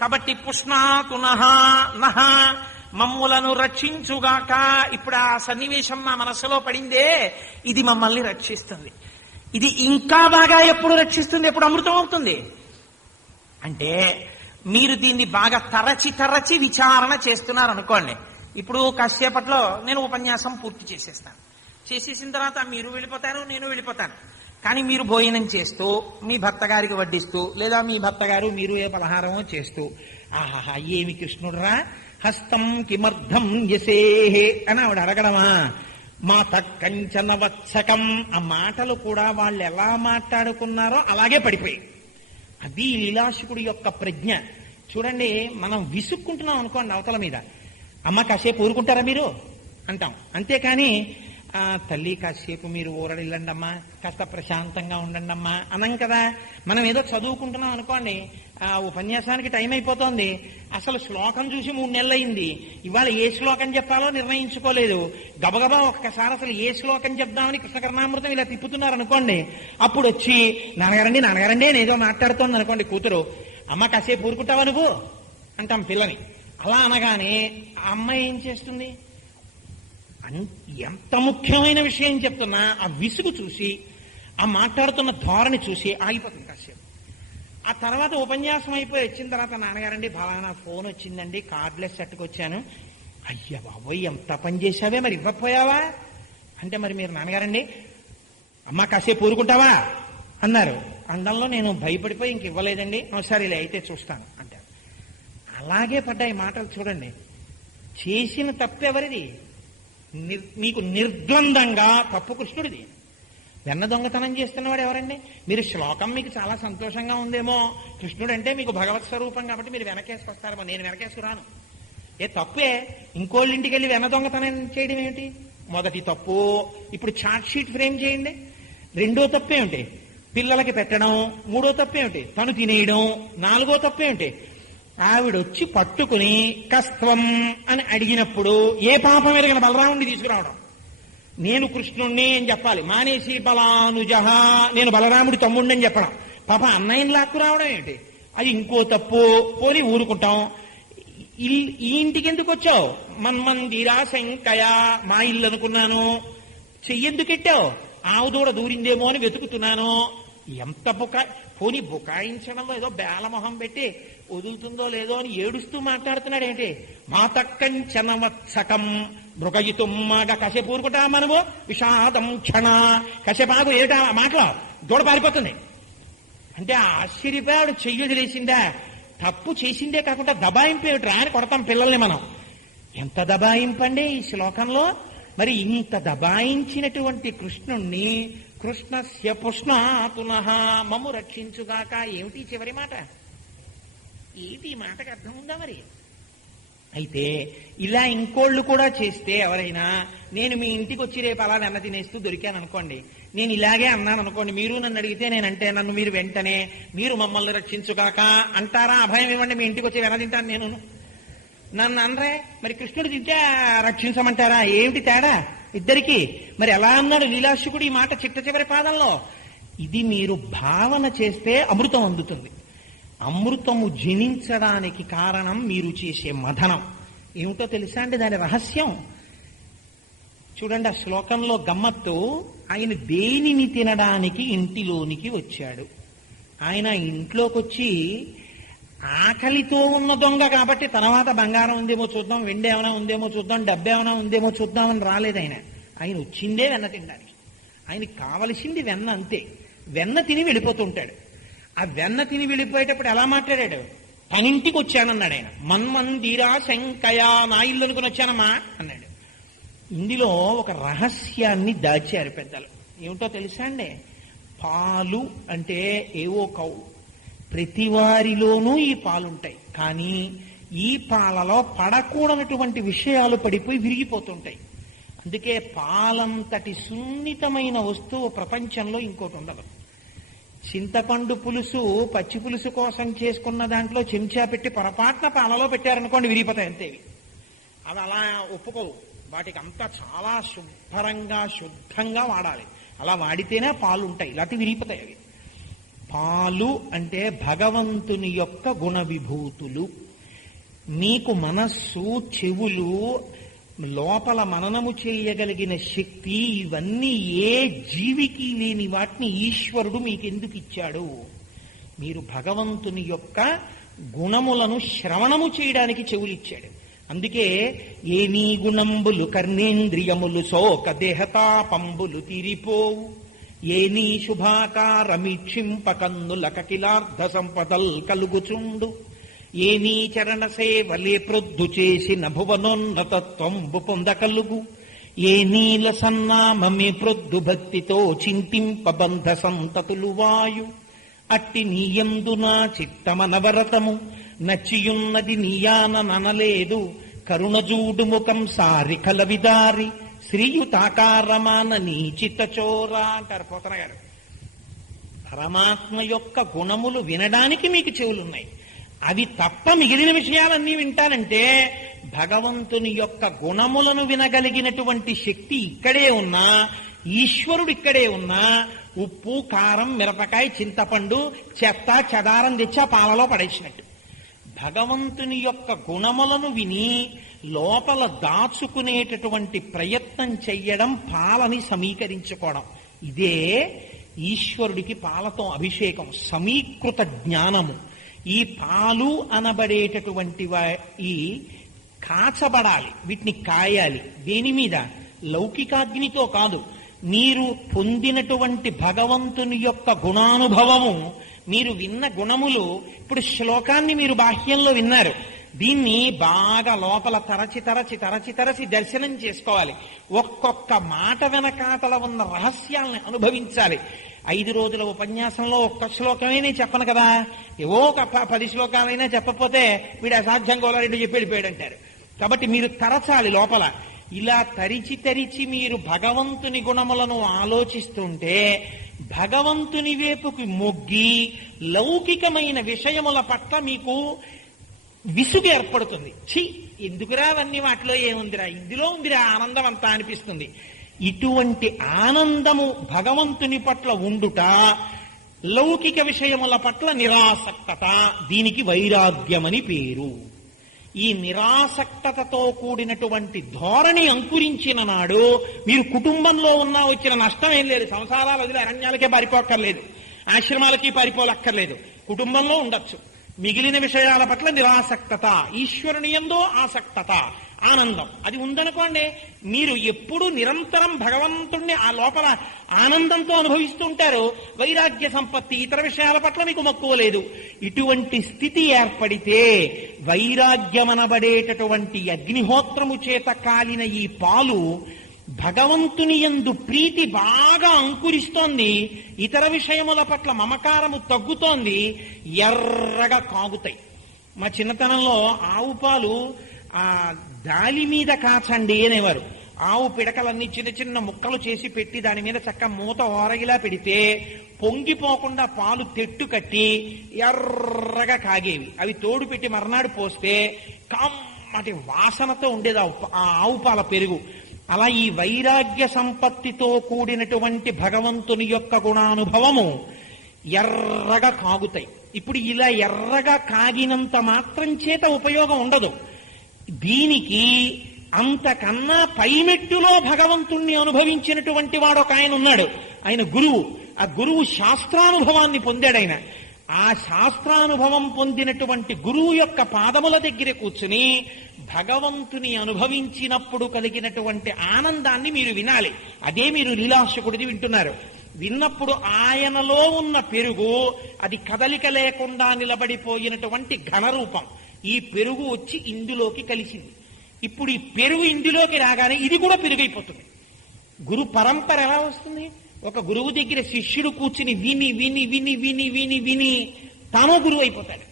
కాబట్టి పుష్ణాతు నహ నహ, మమ్ములను రక్షించుగాక. ఇప్పుడు ఆ సన్నివేశం మా మనసులో పడిందే, ఇది మమ్మల్ని రక్షిస్తుంది. ఇది ఇంకా బాగా ఎప్పుడు రక్షిస్తుంది, ఎప్పుడు అమృతం అవుతుంది అంటే, మీరు దీన్ని బాగా తరచి విచారణ చేస్తున్నారు అనుకోండి. ఇప్పుడు కాసేపట్లో నేను ఉపన్యాసం పూర్తి చేసేస్తాను. చేసేసిన తర్వాత మీరు వెళ్ళిపోతారు, నేను వెళ్ళిపోతాను. కానీ మీరు భోజనం చేస్తూ మీ భర్త గారికి వడ్డిస్తూ, లేదా మీ భర్త గారు మీరు ఏ పలహారమో చేస్తూ, ఆహాహా ఏమి కృష్ణుడురా, హస్తం కిమర్థం యసేహే అని ఆవిడ అడగడమా, మాత కంచన వత్సకం. ఆ మాటలు కూడా వాళ్ళు ఎలా మాట్లాడుకున్నారో అలాగే పడిపోయి. అది లీలాశుకుడి యొక్క ప్రజ్ఞ. చూడండి, మనం విసుక్కుంటున్నాం అనుకోండి అవతల మీద, అమ్మ కాసేపు ఊరుకుంటారా మీరు అంటాం. అంతేకాని తల్లి కాసేపు మీరు ఊరడిల్లండి అమ్మా, కాస్త ప్రశాంతంగా ఉండండి అమ్మా అనం కదా. మనం ఏదో చదువుకుంటున్నాం అనుకోండి, ఉపన్యాసానికి టైం అయిపోతోంది, అసలు శ్లోకం చూసి 3 నెలలు అయింది, ఇవాళ ఏ శ్లోకం చెప్పాలో నిర్ణయించుకోలేదు, గబగబా ఒక్కసారి అసలు ఏ శ్లోకం చెప్దామని కృష్ణకర్ణామృతం ఇలా తిప్పుతున్నారు అనుకోండి, అప్పుడు వచ్చి నాన్నగారండి నేనేదో మాట్లాడుతోంది అనుకోండి కూతురు, అమ్మ కాసేపు ఊరుకుంటావా నువ్వు అంటాం పిల్లని. అలా అనగానే ఆ అమ్మాయి ఏం చేస్తుంది, ఎంత ముఖ్యమైన విషయం చెప్తున్నా ఆ విసుగు చూసి, ఆ మాట్లాడుతున్న ధోరణి చూసి ఆగిపోతుంది కాసేపు. ఆ తర్వాత ఉపన్యాసం అయిపోయి వచ్చిన తర్వాత, నాన్నగారండి ఫలానా ఫోన్ వచ్చిందండి, కార్డ్లెస్ సెట్కొచ్చాను. అయ్య బాబోయ్ ఎంత పని చేశావే, మరి ఇవ్వకపోయావా అంటే, మరి మీరు నాన్నగారండి అమ్మ కాసేపు ఊరుకుంటావా అన్నారు. అందంలో నేను భయపడిపోయి ఇంక ఇవ్వలేదండి, సరేలే అయితే చూస్తాను అంటారు. అలాగే పడ్డాయి మాటలు. చూడండి, చేసిన తప్పెవరిది? మీకు నిర్ద్వందంగా తప్పు కృష్ణుడిది. వెన్న దొంగతనం చేస్తున్నవాడు ఎవరండి? మీరు శ్లోకం మీకు చాలా సంతోషంగా ఉందేమో, కృష్ణుడు అంటే మీకు భగవత్ స్వరూపం కాబట్టి మీరు వెనకేసుకొస్తారేమో, నేను వెనకేసుకురాను. తప్పే. ఇంకోళ్ళింటికి వెళ్ళి వెన్న దొంగతనం చేయడం ఏమిటి? మొదటి తప్పు. ఇప్పుడు చార్ట్ షీట్ ఫ్రేమ్ చేయండి. రెండో తప్పేమిటి? పిల్లలకి పెట్టడం. మూడో తప్పేమిటి? తను తినేయడం. నాలుగో తప్పేమిటి? ఆవిడొచ్చి పట్టుకుని కస్త్వం అని అడిగినప్పుడు ఏ పాపం ఎరగిన బలరాముడిని తీసుకురావడం. నేను కృష్ణుణ్ణి అని చెప్పాలి, మానేసి బలానుజహ నేను బలరాముడి తమ్ముడిని అని చెప్పడం. పాప అన్నయ్యని లాక్కురావడం ఏంటి? అది ఇంకో తప్పు. పోని ఊరుకుంటాం. ఈ ఇంటికి ఎందుకు వచ్చావు? మన్మందిరా శంకయ, మా ఇల్లు అనుకున్నాను. చెయ్యెందుకు ఎట్టావు? ఆవు దూడ దూరిందేమో అని వెతుకుతున్నాను. ఎంత పోని బుకాయించడంలో ఏదో బేలమొహం పెట్టి వదులుతుందో లేదో అని ఏడుస్తూ మాట్లాడుతున్నాడు ఏంటి? మాతకంచనవత్సకం మృగయితుమ్మాగా కాసేపు ఊరుకుంటా మనము విషాదం క్షణ కాసేపాగు ఏటా మాటలో దూడ పారిపోతుంది అంటే ఆశ్చర్యపోయాడు. చెయ్యొదిలేసిందా? తప్పు చేసిందే కాకుండా దబాయింపు ఏమిటి? ఆయన కొడతాం పిల్లల్ని మనం. ఎంత దబాయింపండి ఈ శ్లోకంలో. మరి ఇంత దబాయించినటువంటి కృష్ణుణ్ణి కృష్ణస్య పుష్ణాతునః మమ్ము రక్షించుగాక ఏమిటి చివరి మాట? ఏమిటి ఈ మాటకు అర్థం ఉందా? మరి అయితే ఇలా ఇంకోళ్ళు కూడా చేస్తే ఎవరైనా, నేను మీ ఇంటికి వచ్చి రేపు అలా వెన్న తినేస్తూ దొరికాను అనుకోండి, నేను ఇలాగే అన్నాను అనుకోండి, మీరు నన్ను అడిగితే నేనంటే నన్ను మీరు వెంటనే మీరు మమ్మల్ని రక్షించుగాక అంటారా? అభయం ఇవ్వండి, మీ ఇంటికి వచ్చి వెన్న తింటాను నేను. నన్ను అనరే. మరి కృష్ణుడు తింటే రక్షించమంటారా? ఏమిటి తేడా ఇద్దరికి? మరి ఎలా అన్నాడు లీలాశుకుడు ఈ మాట చిట్ట చివరి పాదంలో? ఇది మీరు భావన చేస్తే అమృతం అందుతుంది. అమృతము జనించడానికి కారణం మీరు చేసే మథనం. ఏమిటో తెలుసా అండి దాని రహస్యం? చూడండి, ఆ శ్లోకంలో గమ్మత్తు. ఆయన దేనిని తినడానికి ఇంటిలోనికి వచ్చాడు. ఆయన ఇంట్లోకి వచ్చి ఆకలితో ఉన్న దొంగ కాబట్టి తర్వాత బంగారం ఉందేమో చూద్దాం, వెండి ఏమైనా ఉందేమో చూద్దాం, డబ్బు ఏమైనా ఉందేమో చూద్దామని రాలేదు. ఆయన వచ్చిందే వెన్న తినడానికి. ఆయనకి కావలసింది వెన్న, అంతే. వెన్న తిని వెళ్ళిపోతుంటాడు. ఆ వెన్న తిని వెళ్ళిపోయేటప్పుడు ఎలా మాట్లాడాడు? తనింటికి వచ్చానన్నాడు ఆయన. మన్మందిరా శంకయా, నా ఇల్లు అనుకుని వచ్చానమ్మా అన్నాడు. ఇందులో ఒక రహస్యాన్ని దాచారు పెద్దలు. ఏమిటో తెలుసా అండి? పాలు అంటే ఏవో కవు, ప్రతి వారిలోనూ ఈ పాలుంటాయి. కానీ ఈ పాలలో పడకూడనటువంటి విషయాలు పడిపోయి విరిగిపోతుంటాయి. అందుకే పాలంతటి సున్నితమైన వస్తువు ప్రపంచంలో ఇంకోటి ఉండదు. చింతపండు పులుసు, పచ్చి పులుసు కోసం చేసుకున్న దాంట్లో చెంచా పెట్టి పొరపాటున పాలలో పెట్టారనుకోండి, విరిగిపోతాయి అంతే. అవి అలా ఒప్పుకోవు. వాటికి అంతా చాలా శుభ్రంగా శుద్ధంగా వాడాలి. అలా వాడితేనే పాలు ఉంటాయి, ఇలాంటివి విరిగిపోతాయి. అవి పాలు అంటే భగవంతుని యొక్క గుణ విభూతులు. మీకు మనస్సు, చెవులు, లోపల మననము చేయగలిగిన శక్తి, ఇవన్నీ ఏ జీవికి లేని వాటిని ఈశ్వరుడు మీకెందుకు ఇచ్చాడు? మీరు భగవంతుని యొక్క గుణములను శ్రవణము చేయడానికి చెవులిచ్చాడు. అందుకే ఏమీ గుణంబులు కర్ణేంద్రియములు శోక దేహతాపంబులు తీరిపోవు, ఏనీ శుభాకారమీక్షింప కన్నుల కకిలార్థ సంపదల్ కలుగుచుండు, ఏనీ చరణ సేవలే ప్రొద్దు చేసిన భువనోన్నతత్వంబు పొందకలుగు, ఏ నీల సన్నామమే ప్రొద్దు భక్తితో చింతింపబంధ సంతతులు వాయు, అట్టి నీయందు నా చిత్తమనవరతము నచ్చియున్నది నీయాననలేదు, కరుణజూడు ముఖం సారి కలవిదారి శ్రీయుతాకారమాన నీ చిత్తచోరా అంటారు పోతన గారు. పరమాత్మ యొక్క గుణములు వినడానికి మీకు చెవులున్నాయి. అవి తప్ప మిగిలిన విషయాలన్నీ వింటానంటే భగవంతుని యొక్క గుణములను వినగలిగినటువంటి శక్తి ఇక్కడే ఉన్నా, ఈశ్వరుడు ఇక్కడే ఉన్నా, ఉప్పు, కారం, మిరపకాయ, చింతపండు, చెత్త చెదారం తెచ్చి ఆ పాలలో పడేసినట్టు భగవంతుని యొక్క గుణములను విని లోపల దాచుకునేటటువంటి ప్రయత్నం చెయ్యడం, పాలని సమీకరించుకోవడం. ఇదే ఈశ్వరుడికి పాలతో అభిషేకం, సమీకృత జ్ఞానము. ఈ పాలు అనబడేటటువంటి ఈ కాచబడాలి, వీటిని కాయాలి. దేని మీద? లౌకికాగ్నితో కాదు. మీరు పొందినటువంటి భగవంతుని యొక్క గుణానుభవము, మీరు విన్న గుణములు, ఇప్పుడు శ్లోకాన్ని మీరు బాహ్యంలో విన్నారు, దీన్ని బాగా లోపల తరచి తరచి తరచి తరచి దర్శనం చేసుకోవాలి. ఒక్కొక్క మాట వెనకాతల ఉన్న రహస్యాలను అనుభవించాలి. 5 రోజుల ఉపన్యాసంలో ఒక్క శ్లోకమే నేను చెప్పను కదా, ఏవో ఒక 10 శ్లోకాలైనా చెప్పకపోతే వీడు అసాధ్యం గోలారెడ్డి చెప్పి వెళ్ళిపోయాడంటారు. కాబట్టి మీరు తరచాలి లోపల. ఇలా తరిచి తరిచి మీరు భగవంతుని గుణములను ఆలోచిస్తుంటే భగవంతుని వైపుకి మొగ్గి లౌకికమైన విషయముల పట్ల మీకు విసుగు ఏర్పడుతుంది. ఎందుకురా అవన్నీ, వాటిలో ఏముందిరా, ఇందులో ఉందిరా ఆనందం అంతా అనిపిస్తుంది. ఇటువంటి ఆనందము భగవంతుని పట్ల ఉండుట, లౌకిక విషయముల పట్ల నిరాసక్తత, దీనికి వైరాగ్యమని పేరు. ఈ నిరాసక్తతతో కూడినటువంటి ధోరణి అంకురించిన నాడు మీరు కుటుంబంలో ఉన్నా వచ్చిన నష్టం ఏం లేదు. సంసారాలు వదిలి అరణ్యాలకే పారిపోక్కర్లేదు, ఆశ్రమాలకి పారిపోలక్కర్లేదు, కుటుంబంలో ఉండొచ్చు. మిగిలిన విషయాల పట్ల నిరాసక్తత, ఈశ్వరుని యందు ఆసక్తత, ఆనందం అది ఉందనుకోండి, మీరు ఎప్పుడు నిరంతరం భగవంతుణ్ణి ఆ లోపల ఆనందంతో అనుభవిస్తూ ఉంటారు. వైరాగ్య సంపత్తి, ఇతర విషయాల పట్ల మీకు మక్కువ లేదు. ఇటువంటి స్థితి ఏర్పడితే వైరాగ్యమనబడేటటువంటి అగ్నిహోత్రము చేత కాలిన ఈ పాలు భగవంతుని యందు ప్రీతి బాగా అంకురిస్తోంది, ఇతర విషయముల పట్ల మమకారము తగ్గుతోంది, ఎర్రగా కాగుతాయి. మా చిన్నతనంలో ఆవు పాలు ఆ దాలి మీద కాచండి అనేవారు. ఆవు పిడకలన్నీ చిన్న చిన్న ముక్కలు చేసి పెట్టి దాని మీద చక్క మూత ఓరగిలా పెడితే పొంగిపోకుండా పాలు తెట్టు కట్టి ఎర్రగా కాగేవి. అవి తోడు పెట్టి మర్నాడు పోస్తే కమ్మటి వాసనతో ఉండేది ఆ ఆవు పాల పెరుగు. అలా ఈ వైరాగ్య సంపత్తితో కూడినటువంటి భగవంతుని యొక్క గుణానుభవము ఎర్రగా కాగుతాయి. ఇప్పుడు ఇలా ఎర్రగా కాగినంత మాత్రం చేత ఉపయోగం ఉండదు. దీనికి అంతకన్నా పైమెట్టులో భగవంతుణ్ణి అనుభవించినటువంటి వాడు ఒక ఆయన ఉన్నాడు, ఆయన గురువు. ఆ గురువు శాస్త్రానుభవాన్ని పొందాడు. ఆ శాస్త్రానుభవం పొందినటువంటి గురువు యొక్క పాదముల దగ్గర కూర్చుని భగవంతుని అనుభవించినప్పుడు కలిగినటువంటి ఆనందాన్ని మీరు వినాలి. అదే మీరు లీలాశకుడిది వింటున్నారు. విన్నప్పుడు ఆయనలో ఉన్న పెరుగు అది కదలిక లేకుండా నిలబడిపోయినటువంటి ఘనరూపం. ఈ పెరుగు వచ్చి ఇందులోకి కలిసింది. ఇప్పుడు ఈ పెరుగు ఇందులోకి రాగానే ఇది కూడా పెరుగైపోతుంది. గురు పరంపర ఎలా వస్తుంది? ఒక గురువు దగ్గర శిష్యుడు కూర్చుని విని విని విని విని విని విని తాను గురువు అయిపోతాడు.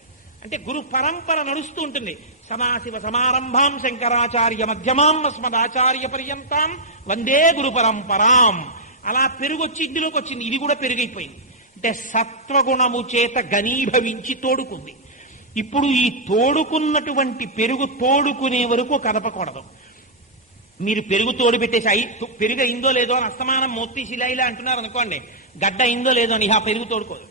అంటే గురు పరంపర నడుస్తూ ఉంటుంది. సదాశివ సమారంభాం శంకరాచార్య మధ్యమాం అస్మదాచార్య పర్యంతాం వందే గురు పరంపరాం. అలా పెరుగొచ్చి ఇందులోకి వచ్చింది, ఇది కూడా పెరుగైపోయింది. అంటే సత్వగుణము చేత ఘనీభవించి తోడుకుంది. ఇప్పుడు ఈ తోడుకున్నటువంటి పెరుగు తోడుకునే వరకు కదపకూడదు. మీరు పెరుగు తోడు పెట్టేసి పెరుగు అయిందో లేదో అని అస్తమానం మోత్తి శిలాయిలా అంటున్నారు అనుకోండి, గడ్డ అయిందో లేదో అని ఆ పెరుగు తోడుకోదు.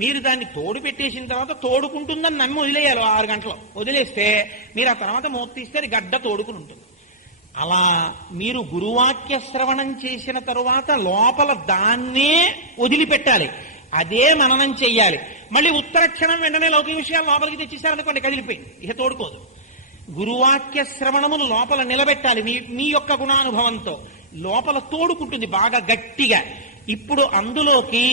మీరు దాన్ని తోడు పెట్టేసిన తర్వాత తోడుకుంటుందని నమ్మి వదిలేయాలి 6 గంటలు. వదిలేస్తే మీరు ఆ తర్వాత మూత తీస్తే అది గడ్డ తోడుకుని ఉంటుంది. అలా మీరు గురువాక్య శ్రవణం చేసిన తరువాత లోపల దాన్నే వదిలిపెట్టాలి, అదే మననం చెయ్యాలి. మళ్ళీ ఉత్తర క్షణం వెంటనే లౌకిక విషయాలు లోపలికి తెచ్చేసారనుకోండి, కదిలిపోయి ఇక తోడుకోదు. గురువాక్య శ్రవణమును లోపల నిలబెట్టాలి మీ యొక్క గుణానుభవంతో. లోపల తోడుకుంటుంది బాగా గట్టిగా. ఇప్పుడు అందులోకి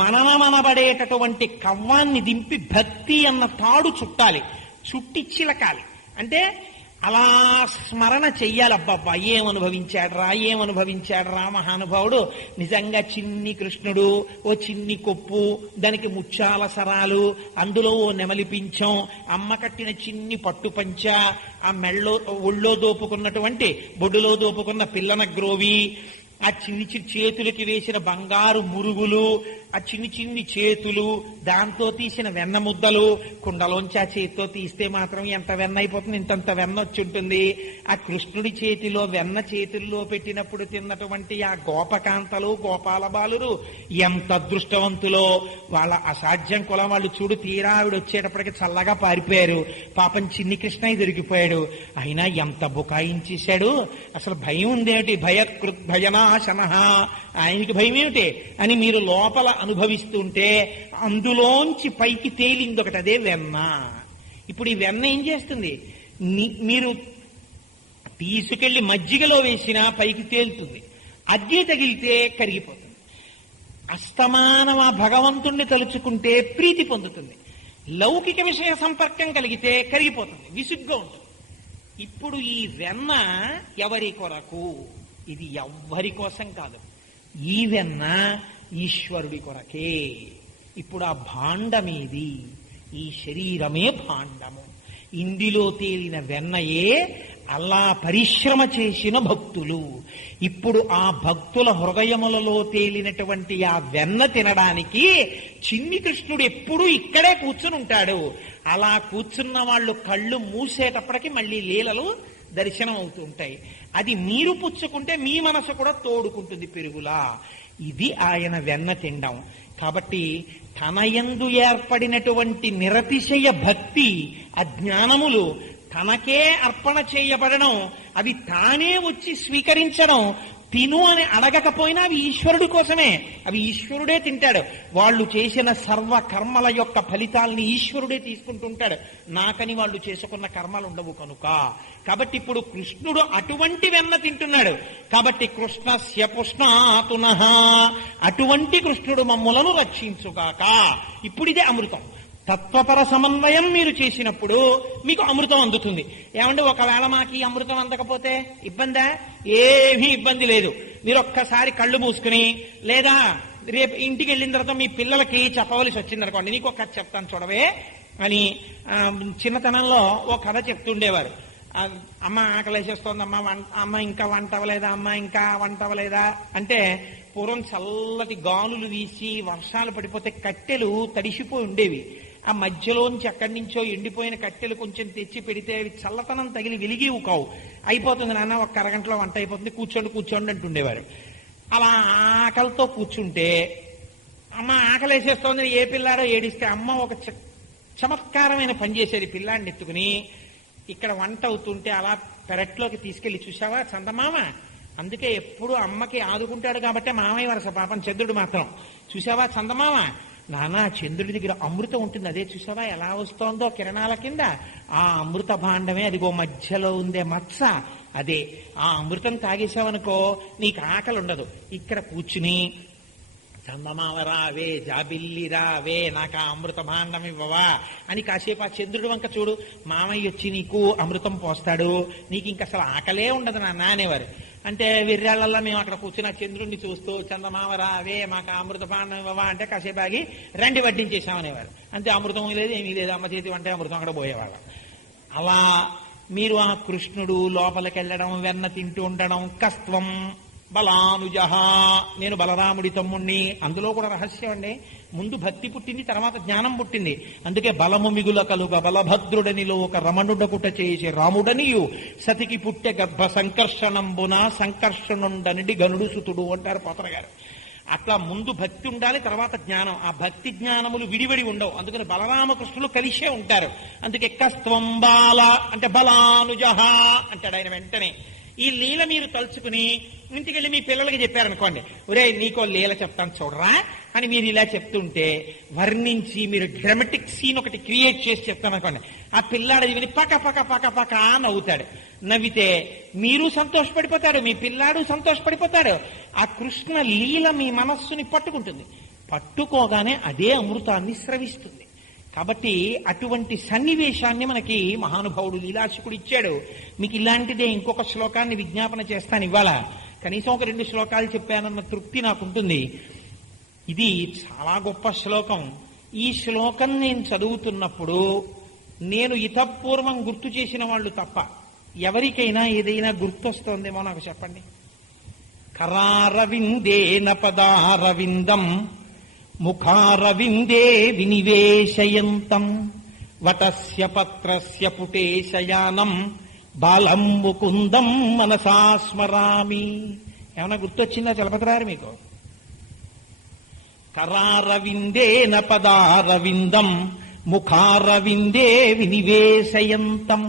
మననమనబడేటటువంటి కవ్వాన్ని దింపి భక్తి అన్న తాడు చుట్టాలి, చుట్టి చిలకాలి. అంటే అలా స్మరణ చెయ్యాలి. అబ్బబ్బా ఏమనుభవించాడు రా మహానుభావుడు, నిజంగా చిన్ని కృష్ణుడు, ఓ చిన్ని కొప్పు, దానికి ముత్యాల సరాలు, అందులో ఓ నెమలి పించం, అమ్మ కట్టిన చిన్ని పట్టు పంచ, ఆ మెళ్ళో ఒళ్ళో దోపుకున్నటువంటి బొడ్డులో దోపుకున్న పిల్లన గ్రోవి, ఆ చిన్ని చిన్ని చేతులకి వేసిన బంగారు మురుగులు, ఆ చిన్ని చిన్ని చేతులు, దాంతో తీసిన వెన్న ముద్దలు, కుండలోంచి ఆ చేతితో తీస్తే మాత్రం ఎంత వెన్న అయిపోతుంది, ఇంతంత వెన్న వచ్చి ఉంటుంది. ఆ కృష్ణుడి చేతిలో వెన్న చేతుల్లో పెట్టినప్పుడు తిన్నటువంటి ఆ గోపకాంతలు, గోపాల బాలురు ఎంత అదృష్టవంతులో. వాళ్ళ అసాధ్యం కులం వాళ్ళు చూడు, తీరా ఆవిడ వచ్చేటప్పటికి చల్లగా పారిపోయారు. పాపం చిన్ని కృష్ణయ్య దొరికిపోయాడు. అయినా ఎంత బుకాయించేశాడు. అసలు భయం ఉందేమిటి? భయనాశన, ఆయనకి భయం ఏమిటి అని మీరు లోపల అనుభవిస్తుంటే అందులోంచి పైకి తేలింది ఒకటి, అదే వెన్న. ఇప్పుడు ఈ వెన్న ఏం చేస్తుంది? మీరు తీసుకెళ్లి మజ్జిగలో వేసినా పైకి తేలుతుంది, అగ్గి తగిలితే కరిగిపోతుంది. అస్తమానం ఆ భగవంతుణ్ణి తలుచుకుంటే ప్రీతి పొందుతుంది. లౌకిక విషయ సంపర్కం కలిగితే కరిగిపోతుంది, విసుగ్గా ఉంటుంది. ఇప్పుడు ఈ వెన్న ఎవరి కొరకు? ఇది ఎవ్వరి కోసం కాదు. ఈ వెన్న ఈశ్వరుడి కొరకే. ఇప్పుడు ఆ భాండమేది? ఈ శరీరమే భాండము. ఇందులో తేలిన వెన్నయే అలా పరిశ్రమ చేసిన భక్తులు. ఇప్పుడు ఆ భక్తుల హృదయములలో తేలినటువంటి ఆ వెన్న తినడానికి చిన్ని కృష్ణుడు ఎప్పుడూ ఇక్కడే కూర్చుని ఉంటాడు. అలా కూర్చున్న వాళ్ళు కళ్ళు మూసేటప్పటికి మళ్ళీ లీలలు దర్శనం అవుతూ ఉంటాయి. అది మీరు పుచ్చుకుంటే మీ మనసు కూడా తోడుకుంటుంది పెరుగులా. ఇది ఆయన వెన్న తిండం. కాబట్టి తనయందు ఏర్పడినటువంటి నిరతిశయ భక్తి, అజ్ఞానములు తనకే అర్పణ చేయబడడం, అవి తానే వచ్చి స్వీకరించడం, తిను అని అడగకపోయినా అవి ఈశ్వరుడి కోసమే, అవి ఈశ్వరుడే తింటాడు. వాళ్ళు చేసిన సర్వ కర్మల యొక్క ఫలితాలని ఈశ్వరుడే తీసుకుంటుంటాడు. నాకని వాళ్ళు చేసుకున్న కర్మలు ఉండవు కనుక. కాబట్టి ఇప్పుడు కృష్ణుడు అటువంటి వెన్న తింటున్నాడు. కాబట్టి కృష్ణస్య పుష్ణాతునః, అటువంటి కృష్ణుడు మమ్ములను రక్షించుగాక. ఇప్పుడు ఇదే అమృతం. తత్వపర సమన్వయం మీరు చేసినప్పుడు మీకు అమృతం అందుతుంది. ఏమంటే ఒకవేళ మాకు ఈ అమృతం అందకపోతే ఇబ్బందా? ఏమీ ఇబ్బంది లేదు. మీరు ఒక్కసారి కళ్ళు మూసుకుని, లేదా రేపు ఇంటికి వెళ్ళిన తర్వాత మీ పిల్లలకి చెప్పవలసి వచ్చిందనుకోండి, నీకు ఒక కథ చెప్తాను చూడవే అని చిన్నతనంలో ఓ కథ చెప్తుండేవారు. అమ్మ ఆకలేసేస్తోందమ్మా, అమ్మ ఇంకా వంట అవ్వలేదా, అమ్మ ఇంకా వంట అవ్వలేదా అంటే, పూర్వం చల్లటి గాలులు వీసి వర్షాలు పడిపోతే కట్టెలు తడిసిపోయి ఉండేవి. ఆ మధ్యలోంచి అక్కడి నుంచో ఎండిపోయిన కట్టెలు కొంచెం తెచ్చి పెడితే అవి చల్లతనం తగిలి వెలిగివు కావు. అయిపోతుంది నాన్న, ఒక అరగంటలో వంట అయిపోతుంది, కూర్చోండి అంటుండేవారు. అలా ఆకలితో కూర్చుంటే, అమ్మ ఆకలేసేస్తోందని ఏ పిల్లాడో ఏడిస్తే అమ్మ ఒక చమత్కారమైన పని చేసేది. పిల్లాడిని ఎత్తుకుని ఇక్కడ వంట అవుతుంటే అలా పెరట్లోకి తీసుకెళ్లి, చూసావా చందమామ, అందుకే ఎప్పుడు అమ్మకి ఆదుకుంటాడు కాబట్టి మామయ్య వరస, పాపం చంద్రుడు మాత్రం, చూసావా చందమామ, నాన్న చంద్రుడి దగ్గర అమృతం ఉంటుంది, అదే చూసావా ఎలా వస్తోందో కిరణాల కింద, ఆ అమృత భాండమే అదిగో మధ్యలో ఉందే మత్స, అదే ఆ అమృతం తాగేశావనుకో నీకు ఆకలి ఉండదు. ఇక్కడ కూర్చుని చందమామ రావే, జాబిల్లి రావే, నాకు ఆ అమృత భాండం ఇవ్వవా అని కాసేపు ఆ చంద్రుడి వంక చూడు, మామయ్య వచ్చి నీకు అమృతం పోస్తాడు, నీకు ఇంక అసలు ఆకలే ఉండదు నాన్న అనేవారు. అంటే విర్యాళ్ళల్లో మేము అక్కడ కూర్చుని ఆ చంద్రుడిని చూస్తూ చందమామ రావే, మాకు ఆ అమృత భాండం ఇవ్వవా అంటే కాసేపు ఆగి రండి వడ్డించేశామనేవారు. అంతే, అమృతం లేదు ఏమీ లేదు, అమ్మ చేతి వంటే అమృతం అక్కడ పోయేవాళ్ళం. అలా మీరు ఆ కృష్ణుడు లోపలికి వెళ్ళడం, వెన్న తింటూ ఉండడం. కస్త్వం బలానుజ, నేను బలరాముడి తమ్ముణ్ణి. అందులో కూడా రహస్యం అండి. ముందు భక్తి పుట్టింది, తర్వాత జ్ఞానం పుట్టింది. అందుకే బలము మిగుల కలుగ బలభద్రుడనిలో ఒక రమణుడకుట చేసి రాముడనియు సతికి పుట్టె గర్భ సంకర్షణంబున సంకర్షణుండనిడి గనుడు సుతుడు అంటారు పోతన గారు. అట్లా ముందు భక్తి ఉండాలి, తర్వాత జ్ఞానం. ఆ భక్తి జ్ఞానములు విడివడి ఉండవు. అందుకని బలరామకృష్ణులు కలిసే ఉంటారు. అందుకే కస్త్వం బాల అంటే బలానుజహ అంటాడు ఆయన వెంటనే. ఈ లీల మీరు తలుచుకుని ఇంటికెళ్ళి మీ పిల్లలకి చెప్పారనుకోండి, ఒరే నీకో లీల చెప్తాను చూడరా అని మీరు ఇలా చెప్తుంటే వర్ణించి మీరు డ్రామాటిక్ సీన్ ఒకటి క్రియేట్ చేసి చెప్తాననుకోండి, ఆ పిల్లాడు విని పక పక పక పక నవ్వుతాడు. నవ్వితే మీరు సంతోషపడిపోతాడు, మీ పిల్లాడు సంతోషపడిపోతాడు. ఆ కృష్ణ లీల మీ మనస్సుని పట్టుకుంటుంది. పట్టుకోగానే అదే అమృతాన్ని స్రవిస్తుంది. కాబట్టి అటువంటి సన్నివేశాన్ని మనకి మహానుభావుడు లీలాశకుడు ఇచ్చాడు. మీకు ఇలాంటిదే ఇంకొక శ్లోకాన్ని విజ్ఞాపన చేస్తాను ఇవాళ. కనీసం ఒక 2 శ్లోకాలు చెప్పానన్న తృప్తి నాకుంటుంది. ఇది చాలా గొప్ప శ్లోకం. ఈ శ్లోకం నేను చదువుతున్నప్పుడు నేను ఇతపూర్వం గుర్తు చేసిన వాళ్ళు తప్ప ఎవరికైనా ఏదైనా గుర్తొస్తోందేమో నాకు చెప్పండి. కరారవిందేన పదారవిందం ముఖారవిందే వినివేశయంతం వటస్య పత్రస్య పుటేశయానం బాలం ముకుందం మనసా స్మరామి. ఏమన్నా గుర్తొచ్చిందా చలపతిరారు మీకు? కరారవిందేన పదారవిందం ముఖారవిందే వినివేశయంతం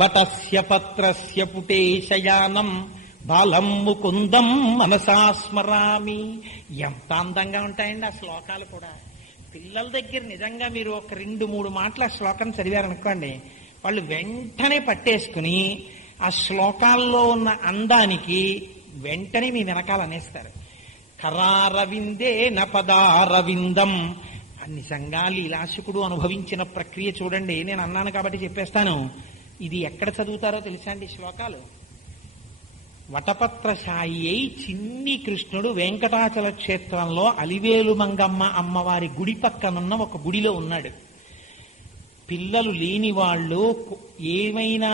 వటస్య పత్రస్య పుటేశయానం బాలం ముకుందం మనసా స్మరామి. ఎంత అందంగా ఉంటాయండి ఆ శ్లోకాలు కూడా. పిల్లల దగ్గర నిజంగా మీరు ఒక 2-3 మాటలు ఆ శ్లోకం చదివారనుకోండి, వాళ్ళు వెంటనే పట్టేసుకుని ఆ శ్లోకాల్లో ఉన్న అందానికి వెంటనే మీ వెనకాల అనేస్తారు. కరారవిందే నపదారవిందం. నిజంగా లీలాశకుడు అనుభవించిన ప్రక్రియ చూడండి. నేను అన్నాను కాబట్టి చెప్పేస్తాను. ఇది ఎక్కడ చదువుతారో తెలుసా అండి శ్లోకాలు? వటపత్రశాయి అయి చిన్ని కృష్ణుడు వెంకటాచల క్షేత్రంలో అలివేలు మంగమ్మ అమ్మవారి గుడి పక్కనున్న ఒక గుడిలో ఉన్నాడు. పిల్లలు లేని వాళ్ళు ఏమైనా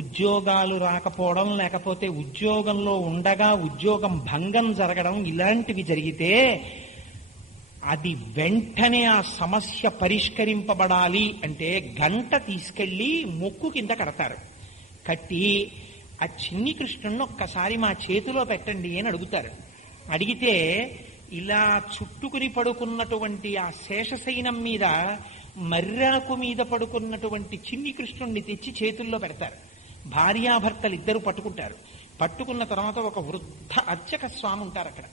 ఉద్యోగాలు రాకపోవడం, లేకపోతే ఉద్యోగంలో ఉండగా ఉద్యోగం భంగం జరగడం, ఇలాంటివి జరిగితే అది వెంటనే ఆ సమస్య పరిష్కరింపబడాలి అంటే గంట తీసుకెళ్లి ముక్కు కింద కడతారు. కట్టి ఆ చిన్ని కృష్ణుడిని ఒక్కసారి మా చేతిలో పెట్టండి అని అడుగుతారు. అడిగితే ఇలా చుట్టుకుని పడుకున్నటువంటి ఆ శేషశయనం మీద మర్రాకు మీద పడుకున్నటువంటి చిన్ని కృష్ణుణ్ణి తెచ్చి చేతుల్లో పెడతారు. భార్యాభర్తలు ఇద్దరు పట్టుకుంటారు. పట్టుకున్న తర్వాత ఒక వృద్ధ అర్చక స్వామి ఉంటారు అక్కడ.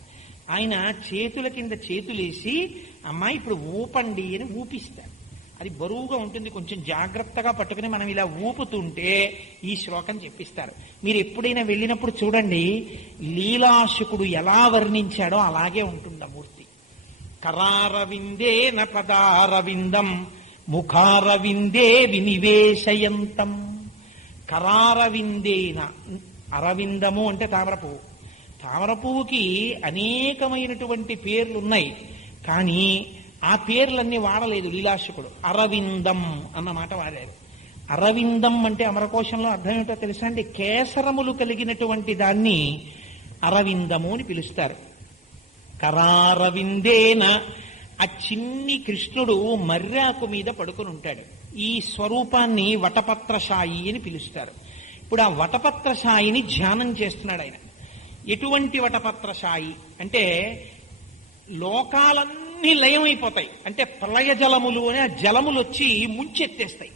ఆయన చేతుల కింద చేతులేసి అమ్మాయి ఇప్పుడు ఊపండి అని ఊపిస్తారు. అది బరువుగా ఉంటుంది, కొంచెం జాగ్రత్తగా పట్టుకుని మనం ఇలా ఊపుతుంటే ఈ శ్లోకం చెప్పిస్తారు. మీరు ఎప్పుడైనా వెళ్ళినప్పుడు చూడండి, లీలాశకుడు ఎలా వర్ణించాడో అలాగే ఉంటుంది ఆ మూర్తి. కరారవిందే నపదారవిందం ముఖారవిందే వినివేశయంతం. కరారవిందేన, అరవిందము అంటే తామర పువ్వు. తామర పువ్వుకి అనేకమైనటువంటి పేర్లున్నాయి, కానీ ఆ పేర్లన్నీ వాడలేదు లీలాశకుడు. అరవిందం అన్న మాట వాడారు. అరవిందం అంటే అమరకోశంలో అర్థం ఏమిటో తెలుసా అండి? కేసరములు కలిగినటువంటి దాన్ని అరవిందము అని పిలుస్తారు. కరారవిందేన, ఆ చిన్ని కృష్ణుడు మర్రాకు మీద పడుకుని ఉంటాడు. ఈ స్వరూపాన్ని వటపత్రశాయి అని పిలుస్తారు. ఇప్పుడు ఆ వటపత్రశాయిని ధ్యానం చేస్తున్నాడు ఆయన. ఎటువంటి వటపత్రశాయి అంటే లోకాలన్నీ లయమైపోతాయి. అంటే ప్రళయ జలములు అనే జలములు వచ్చి ముంచెత్తేస్తాయి.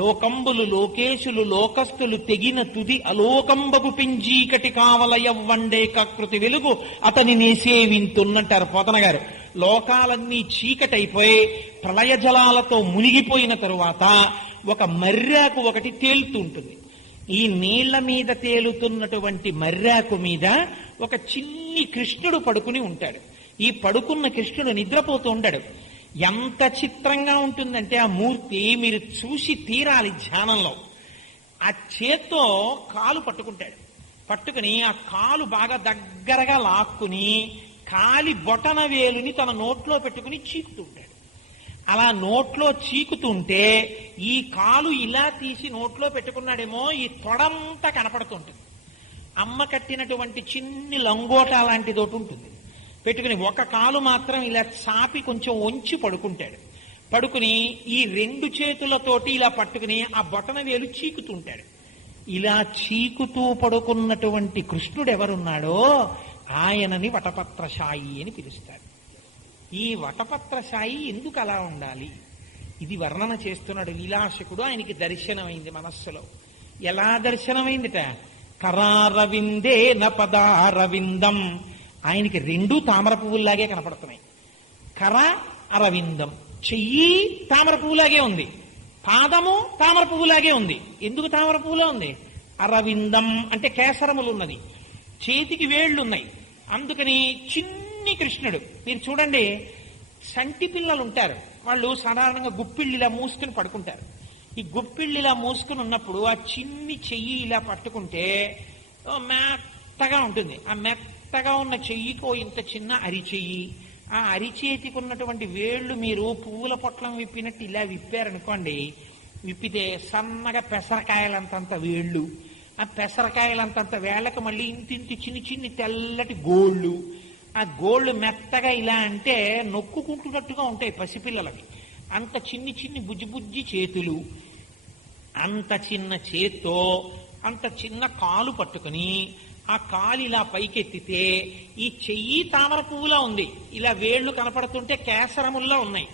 లోకంబులు లోకేశులు లోకస్తులు తెగిన తుది అలోకంబగు పింజీకటి కావలయవ్వండే కృతి వెలుగు అతని నేసేవింతున్నంటారు పోతన గారు. లోకాలన్నీ చీకటైపోయి ప్రళయ జలాలతో మునిగిపోయిన తరువాత ఒక మర్రాకు ఒకటి తేలుతూ ఉంటుంది. ఈ నీళ్ల మీద తేలుతున్నటువంటి మర్రాకు మీద ఒక చిన్ని కృష్ణుడు పడుకుని ఉంటాడు. ఈ పడుకున్న కృష్ణుడు నిద్రపోతూ ఉంటాడు. ఎంత చిత్రంగా ఉంటుందంటే ఆ మూర్తి మీరు చూసి తీరాలి ధ్యానంలో. ఆ చేత్తో కాలు పట్టుకుంటాడు. పట్టుకుని ఆ కాలు బాగా దగ్గరగా లాక్కుని కాలి బొటన వేలుని తన నోట్లో పెట్టుకుని చీకుతూ ఉంటాడు. అలా నోట్లో చీకుతుంటే ఈ కాలు ఇలా తీసి నోట్లో పెట్టుకున్నాడేమో ఈ తొడంతా కనపడుతుంటుంది. అమ్మ కట్టినటువంటి చిన్ని లంగోట లాంటిది ఒకటి ఉంటుంది. పెట్టుకుని ఒక కాలు మాత్రం ఇలా చాపి కొంచెం వంచి పడుకుంటాడు. పడుకుని ఈ 2 చేతులతోటి ఇలా పట్టుకుని ఆ బొటన వేలు చీకుతుంటాడు. ఇలా చీకుతూ పడుకున్నటువంటి కృష్ణుడు ఎవరున్నాడో ఆయనని వటపత్రశాయి అని పిలుస్తారు. ఈ వటపత్రశాయి ఎందుకు అలా ఉండాలి? ఇది వర్ణన చేస్తున్నాడు లీలాశకుడు. ఆయనకి దర్శనమైంది మనస్సులో. ఎలా దర్శనమైందిట? కరారవిందే నపదారవిందం. ఆయనకి రెండూ తామర పువ్వుల్లాగే కనపడుతున్నాయి. కర అరవిందం, చెయ్యి తామర పువ్వులాగే ఉంది, పాదము తామర పువ్వులాగే ఉంది. ఎందుకు తామర పువ్వులో ఉంది? అరవిందం అంటే కేసరములు ఉన్నది, చేతికి వేళ్లున్నాయి. అందుకని చిన్ని కృష్ణుడు. మీరు చూడండి, సంటి పిల్లలు ఉంటారు, వాళ్ళు సాధారణంగా గుప్పిళ్ళు ఇలా మూసుకుని పడుకుంటారు. ఈ గుప్పిళ్ళు ఇలా మూసుకుని ఉన్నప్పుడు ఆ చిన్ని చెయ్యి ఇలా పట్టుకుంటే మెత్తగా ఉంటుంది. ఆ మెత్తగా ఉన్న చెయ్యికో ఇంత చిన్న అరిచెయ్యి, ఆ అరిచేతికి ఉన్నటువంటి వేళ్లు మీరు పువ్వుల పొట్లం విప్పినట్టు ఇలా విప్పారనుకోండి, విప్పితే సన్నగా పెసరకాయలంతంత వేళ్ళు, ఆ పెసరకాయలంతంత వేళ్లకు మళ్ళీ ఇంతింటి చిన్ని చిన్ని తెల్లటి గోళ్ళు. ఆ గోళ్ళు మెత్తగా ఇలా అంటే నొక్కుకుంటున్నట్టుగా ఉంటాయి పసిపిల్లలకి. అంత చిన్ని చిన్ని బుజ్జి బుజ్జి చేతులు, అంత చిన్న చేత్తో అంత చిన్న కాలు పట్టుకుని ఆ కాలు ఇలా పైకెత్తితే ఈ చెయ్యి తామర పువ్వులా ఉంది, ఇలా వేళ్లు కనపడుతుంటే కేసరముల్లా ఉన్నాయి.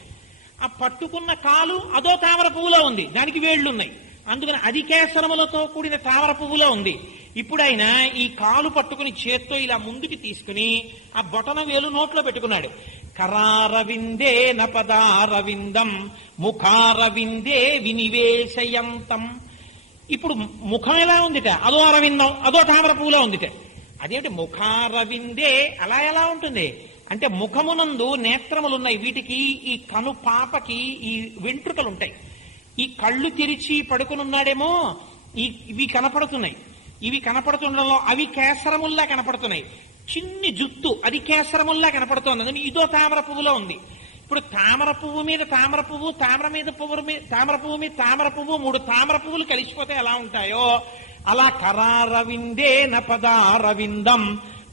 ఆ పట్టుకున్న కాలు అదో తామర పువ్వులా ఉంది, దానికి వేళ్లున్నాయి, అందుకని అది కేసరములతో కూడిన తామర పువ్వులా ఉంది. ఇప్పుడు ఆయన ఈ కాలు పట్టుకుని చేత్తో ఇలా ముందుకి తీసుకుని ఆ బొటన వేలు నోట్లో పెట్టుకున్నాడు. కరారవిందే నపదారవిందం ముఖారవిందే వినివేశయంతం. ఇప్పుడు ముఖం ఎలా ఉందిట? అదో అరవిందం, అదో తామర పువ్వులా ఉందిట. అదేమిటి ముఖారవిందే అలా ఎలా ఉంటుంది అంటే, ముఖమునందు నేత్రములున్నాయి, వీటికి ఈ కను పాపకి ఈ వెంట్రుకలు ఉంటాయి. ఈ కళ్ళు తెరిచి పడుకునున్నాడేమో, ఇవి కనపడుతున్నాయి. ఇవి కనపడుతుండడంలో అవి కేసరముల్లా కనపడుతున్నాయి. చిన్ని జుత్తు అది కేసరముల్లా కనపడుతోంది, అందుకని ఇదో తామర పువ్వులో ఉంది. ఇప్పుడు తామర పువ్వు మీద తామర పువ్వు, తామర పువ్వు మీద తామర పువ్వు, 3 తామర పువ్వులు కలిసిపోతే ఎలా ఉంటాయో అలా కరారవిందే నపదారవిందం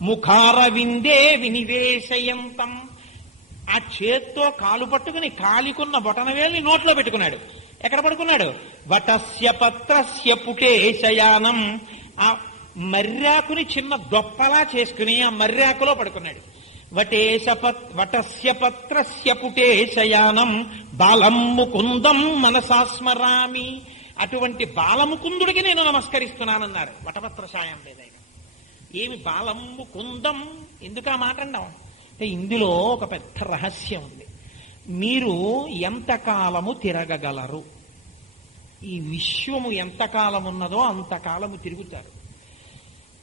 ముఖారవిందే వినివేశయంతం. ఆ చేత్తో కాలు పట్టుకుని కాలికున్న బొటనవేలిని నోట్లో పెట్టుకున్నాడు. ఎక్కడ పడుకున్నాడు? వటస్య పత్రస్య పుటేశయానం. ఆ మర్యాకుని చిన్న దొప్పలా చేసుకుని ఆ మర్యాకులో పడుకున్నాడు. వటస్య పత్రస్య పుటేశయానం బాలం ముకుందం మనసాస్మరామి. అటువంటి బాలముకుందుడికి నేను నమస్కరిస్తున్నానన్నారు. వటపత్రశాయం లేదైనా ఏమి బాలం ముకుందం, ఎందుకు ఆ మాట అన్నాం అంటే ఇందులో ఒక పెద్ద రహస్యం ఉంది. మీరు ఎంతకాలము తిరగగలరు? ఈ విశ్వము ఎంతకాలం ఉన్నదో అంతకాలము తిరుగుతారు.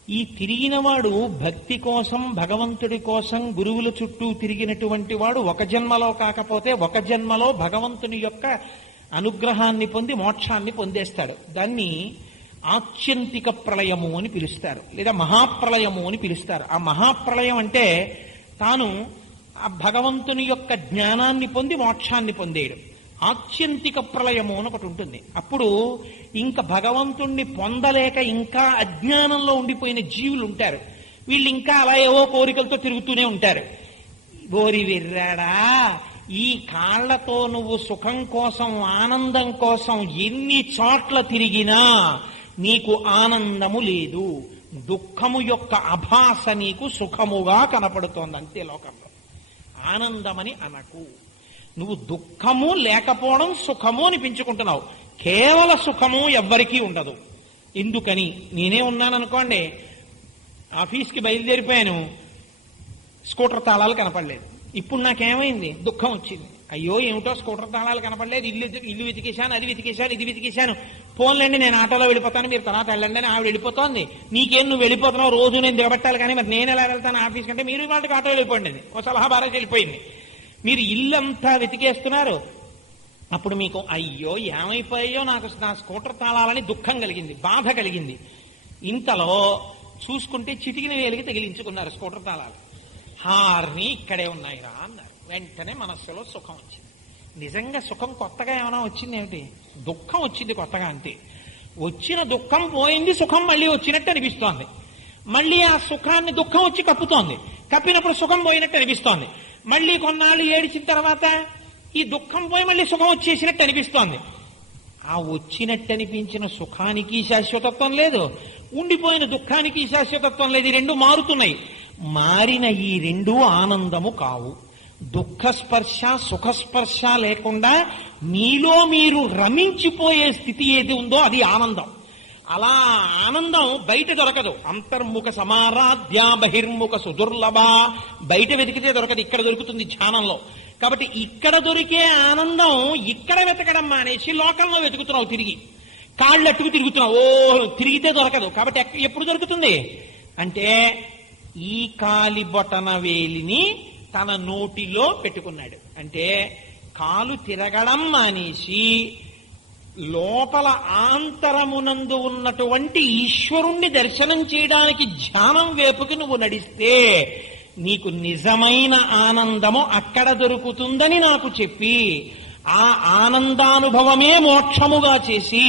ఈ తిరిగినవాడు భక్తి కోసం, భగవంతుడి కోసం గురువుల చుట్టూ తిరిగినటువంటి వాడు ఒక జన్మలో కాకపోతే ఒక జన్మలో భగవంతుని యొక్క అనుగ్రహాన్ని పొంది మోక్షాన్ని పొందేస్తాడు. దాన్ని ఆత్యంతిక ప్రళయము అని పిలుస్తారు, లేదా మహాప్రళయము అని పిలుస్తారు. ఆ మహాప్రళయం అంటే తాను ఆ భగవంతుని యొక్క జ్ఞానాన్ని పొంది మోక్షాన్ని పొందేయడం. ఆత్యంతిక ప్రళయము అని ఒకటి ఉంటుంది. అప్పుడు ఇంకా భగవంతుణ్ణి పొందలేక ఇంకా అజ్ఞానంలో ఉండిపోయిన జీవులు ఉంటారు. వీళ్ళు ఇంకా అలా ఏవో కోరికలతో తిరుగుతూనే ఉంటారు. ఓరి విర్రాడా, ఈ కాళ్లతో నువ్వు సుఖం కోసం, ఆనందం కోసం ఎన్ని చోట్ల తిరిగినా నీకు ఆనందము లేదు. దుఃఖము యొక్క అభాస నీకు సుఖముగా కనపడుతోంది అంతే లోకంలో. ఆనందమని అనకు. నువ్వు దుఃఖము లేకపోవడం సుఖము అనిపించుకుంటున్నావు. కేవల సుఖము ఎవ్వరికీ ఉండదు. ఎందుకని? నేనే ఉన్నాను అనుకోండి, ఆఫీస్కి బయలుదేరిపోయాను, స్కూటర్ తాళాలు కనపడలేదు. ఇప్పుడు నాకేమైంది? దుఃఖం వచ్చింది. అయ్యో ఏమిటో స్కూటర్ తాళాలు కనపడలేదు, ఇల్లు వెతికేశాను, అది వెతికేశాను, ఇది వెతికేశాను. ఫోన్లండి నేను ఆటోలో వెళ్ళిపోతాను, మీరు తర్వాత వెళ్ళండి అని ఆవిడ వెళ్ళిపోతోంది. నీకేం నువ్వు వెళ్ళిపోతున్నావు, రోజు నేను దిగబెట్టాలి, కానీ మరి నేను ఎలా వెళ్తాను ఆఫీస్ కంటే మీరు వాళ్ళకి ఆటో వెళ్ళిపోండి. ఓ సలహా బారేసి వెళ్ళిపోయింది. మీరు ఇల్లంతా వెతికేస్తున్నారు. అప్పుడు మీకు అయ్యో ఏమైపోయాయో, నాకు నా స్కూటర్ తాళాలని దుఃఖం కలిగింది, బాధ కలిగింది. ఇంతలో చూసుకుంటే చిటికిన వేలికి తగిలించుకున్నారు స్కూటర్ తాళాలు. హార్ని ఇక్కడే ఉన్నాయిరా అన్నారు. వెంటనే మనస్సులో సుఖం వచ్చింది. నిజంగా సుఖం కొత్తగా ఏమైనా వచ్చింది ఏమిటి? దుఃఖం వచ్చింది కొత్తగా అంతే. వచ్చిన దుఃఖం పోయింది, సుఖం మళ్ళీ వచ్చినట్టు అనిపిస్తోంది. మళ్ళీ ఆ సుఖాన్ని దుఃఖం వచ్చి కప్పుతోంది, కప్పినప్పుడు సుఖం పోయినట్టు అనిపిస్తోంది. మళ్ళీ కొన్నాళ్ళు ఏడిచిన తర్వాత ఈ దుఃఖం పోయి మళ్ళీ సుఖం వచ్చేసినట్టు అనిపిస్తోంది. ఆ వచ్చినట్టు అనిపించిన సుఖానికి శాశ్వతత్వం లేదు, ఉండిపోయిన దుఃఖానికి శాశ్వతత్వం లేదు. ఈ రెండు మారుతున్నాయి. మారిన ఈ రెండూ ఆనందము కావు. దుఃఖస్పర్శ సుఖస్పర్శ లేకుండా మీలో మీరు రమించిపోయే స్థితి ఏది ఉందో అది ఆనందం. అలా ఆనందం బయట దొరకదు. అంతర్ముఖ సమారాధ్య బహిర్ముఖ సుదుర్లభ. బయట వెతికితే దొరకదు, ఇక్కడ దొరుకుతుంది ధ్యానంలో. కాబట్టి ఇక్కడ దొరికే ఆనందం ఇక్కడ వెతకడం మానేసి లోకంలో వెతుకుతున్నావు, తిరిగి కాళ్ళు అట్టుకు తిరుగుతున్నావు. తిరిగితే దొరకదు. కాబట్టి ఎప్పుడు దొరుకుతుంది అంటే ఈ కాలి బొటన వేలిని తన నోటిలో పెట్టుకున్నాడు. అంటే కాలు తిరగడం మానేసి లోపల ఆంతరమునందు ఉన్నటువంటి ఈశ్వరుణ్ణి దర్శనం చేయడానికి ధ్యానం వైపుకి నువ్వు నడిస్తే నీకు నిజమైన ఆనందము అక్కడ దొరుకుతుందని నాకు చెప్పి ఆ ఆనందానుభవమే మోక్షముగా చేసి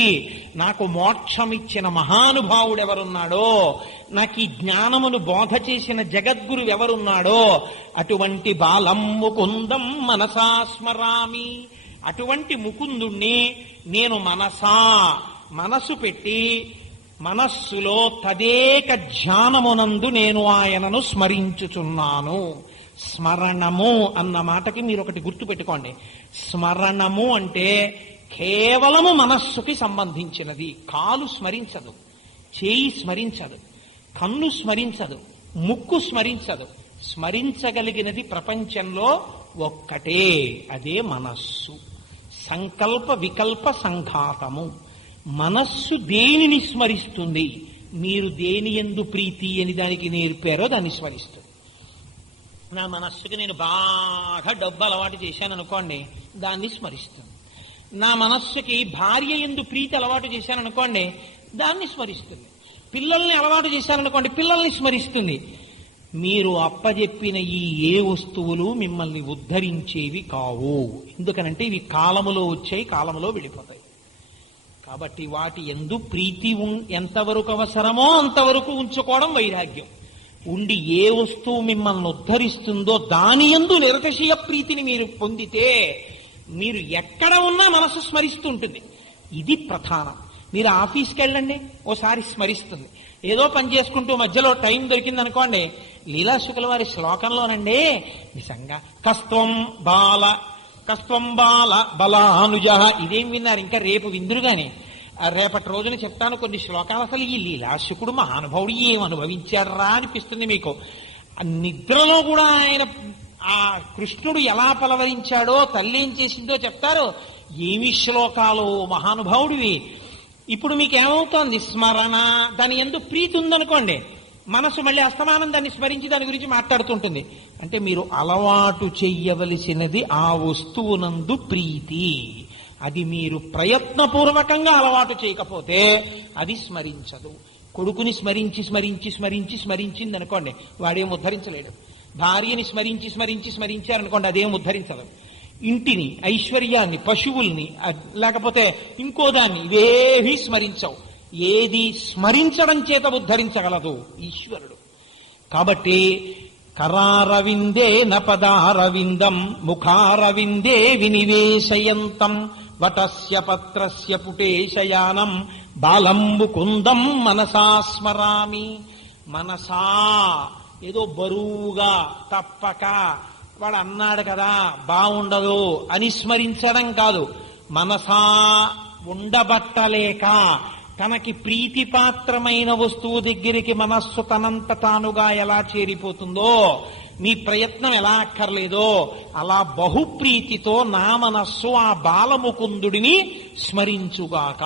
నాకు మోక్షమిచ్చిన మహానుభావుడెవరున్నాడో, నాకు ఈ జ్ఞానమును బోధ చేసిన జగద్గురు ఎవరున్నాడో అటువంటి బాలం ముకుందం మనసా స్మరామి. అటువంటి ముకుందుణ్ణి నేను మనసు పెట్టి మనస్సులో తదేక ధ్యానమునందు నేను ఆయనను స్మరించుచున్నాను. స్మరణము అన్న మాటకి మీరు ఒకటి గుర్తుపెట్టుకోండి. స్మరణము అంటే కేవలము మనస్సుకి సంబంధించినది. కాలు స్మరించదు, చేయి స్మరించదు, కన్ను స్మరించదు, ముక్కు స్మరించదు. స్మరించగలిగినది ప్రపంచంలో ఒక్కటే, అదే మనస్సు. సంకల్ప వికల్ప సంఘాతము. మనస్సు దేనిని స్మరిస్తుంది? మీరు దేని యందు ప్రీతి అని దానికి నేర్పారో దాన్ని స్మరిస్తుంది. నా మనస్సుకి నేను బాగా డబ్బు అలవాటు చేశాను అనుకోండి, దాన్ని స్మరిస్తుంది. నా మనస్సుకి భార్య యందు ప్రీతి అలవాటు చేశాను అనుకోండి, దాన్ని స్మరిస్తుంది. పిల్లల్ని అలవాటు చేశాననుకోండి, పిల్లల్ని స్మరిస్తుంది. మీరు అప్పజెప్పిన ఈ ఏ వస్తువులు మిమ్మల్ని ఉద్ధరించేవి కావు. ఎందుకనంటే ఇవి కాలములో వచ్చాయి, కాలములో వెళ్ళిపోతాయి. కాబట్టి వాటి యందు ప్రీతి ఎంతవరకు అవసరమో అంతవరకు ఉంచుకోవడం వైరాగ్యం. ఉండి ఏ వస్తువు మిమ్మల్ని ఉద్ధరిస్తుందో దాని యందు నిరతిశయ ప్రీతిని మీరు పొందితే మీరు ఎక్కడ ఉన్నా మనసు స్మరిస్తూ ఉంటుంది. ఇది ప్రధానం. మీరు ఆఫీస్కి వెళ్ళండి, ఓసారి స్మరిస్తుంది. ఏదో పని చేసుకుంటూ మధ్యలో టైం దొరికింది అనుకోండి, లీలాశుకుల వారి శ్లోకంలోనండి నిజంగా కస్త్వం బాల బలానుజ ఇదేం విన్నారు? ఇంకా రేపు విందురు గాని రేపటి రోజున చెప్తాను కొన్ని శ్లోకాలు. అసలు ఈ లీలాశుకుడు మహానుభావుడు ఏం అనుభవించారా అనిపిస్తుంది మీకు. నిద్రలో కూడా ఆయన ఆ కృష్ణుడు ఎలా పలవరించాడో, తల్లి ఏం చేసిందో చెప్తారు. ఏమి శ్లోకాలు మహానుభావుడివి. ఇప్పుడు మీకు ఏమవుతోంది? స్మరణ, దాని యందు ప్రీతి ఉందనుకోండి, మనసు మళ్ళీ అస్తమానం దాన్ని స్మరించి దాని గురించి మాట్లాడుతుంటుంది. అంటే మీరు అలవాటు చెయ్యవలసినది ఆ వస్తువునందు ప్రీతి. అది మీరు ప్రయత్నపూర్వకంగా అలవాటు చేయకపోతే అది స్మరించదు. కొడుకుని స్మరించింది అనుకోండి, వాడేం ఉద్ధరించలేడు. భార్యని స్మరించారనుకోండి, అదేం ఉద్ధరించదు. ఇంటిని, ఐశ్వర్యాన్ని, పశువుల్ని, లేకపోతే ఇంకో దాన్ని, ఇవేవీ స్మరించవు. ఏది స్మరించడం చేత ఉద్ధరించగలదు? ఈశ్వరుడు. కాబట్టి కరారవిందే నపదారవిందం ముఖారవిందే వినివేశయంతం వటస్య పత్రస్య పుటేశయానం బాలం ముకుందం మనసా స్మరామి. మనసా ఏదో బరువుగా తప్పక వాడు అన్నాడు కదా బాగుండదు అని స్మరించడం కాదు. మనసా ఉండబట్టలేక తనకి ప్రీతిపాత్రమైన వస్తువు దగ్గరికి మనస్సు తనంత తానుగా ఎలా చేరిపోతుందో, మీ ప్రయత్నం ఎలా అక్కర్లేదో అలా బహుప్రీతితో నా మనస్సు ఆ బాలముకుందుడిని స్మరించుగాక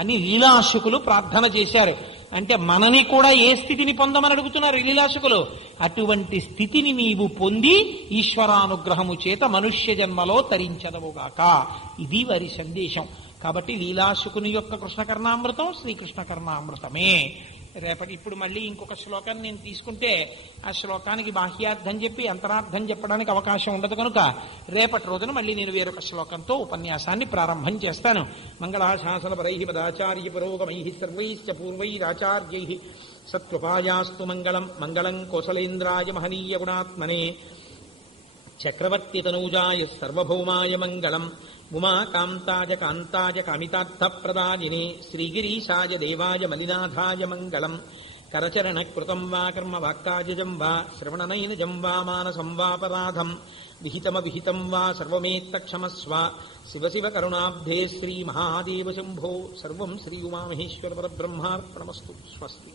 అని లీలాశుకులు ప్రార్థన చేశారు. అంటే మనని కూడా ఏ స్థితిని పొందమని అడుగుతున్నారు లీలాశకులు? అటువంటి స్థితిని నీవు పొంది ఈశ్వరానుగ్రహము చేత మనుష్య జన్మలో తరించదవుగాక. ఇది వారి సందేశం. కాబట్టి లీలాశుకుని యొక్క కృష్ణకర్ణామృతం శ్రీకృష్ణ కర్ణామృతమే. ఇప్పుడు మళ్ళీ ఇంకొక శ్లోకాన్ని నేను తీసుకుంటే ఆ శ్లోకానికి బాహ్యార్థం చెప్పి అంతరార్థం చెప్పడానికి అవకాశం ఉండదు కనుక రేపటి రోజున మళ్ళీ నేను వేరొక శ్లోకంతో ఉపన్యాసాన్ని ప్రారంభం చేస్తాను. మంగళాశాసనపరై పదాచార్య పురోగమై సర్వైశ్చ పూర్వైరాచార్యై సత్కృపాయాస్తు మంగళం. మంగళం కోసలేంద్రాయ మహనీయ గుణాత్మనే చక్రవర్తి తనూజాయ సర్వభౌమాయ మంగళం. ఉమాకాంతాయ కాంతాయ కామితార్థ ప్రదాయినే శ్రీగిరీశాయ దేవాయ మలినాథాయ మంగళం. కరచరణ కృతం వా కర్మ వాక్కాజం వా శ్రవణనైనజం వా మానసం వాపరాధం విహితం వా సర్వమేత్తక్షమస్వ శివ శివ కరుణాబ్ధే శ్రీ మహాదేవ శంభో. సర్వం శ్రీ ఉమామహేశ్వర పరబ్రహ్మార్పణమస్తు. స్వస్తి.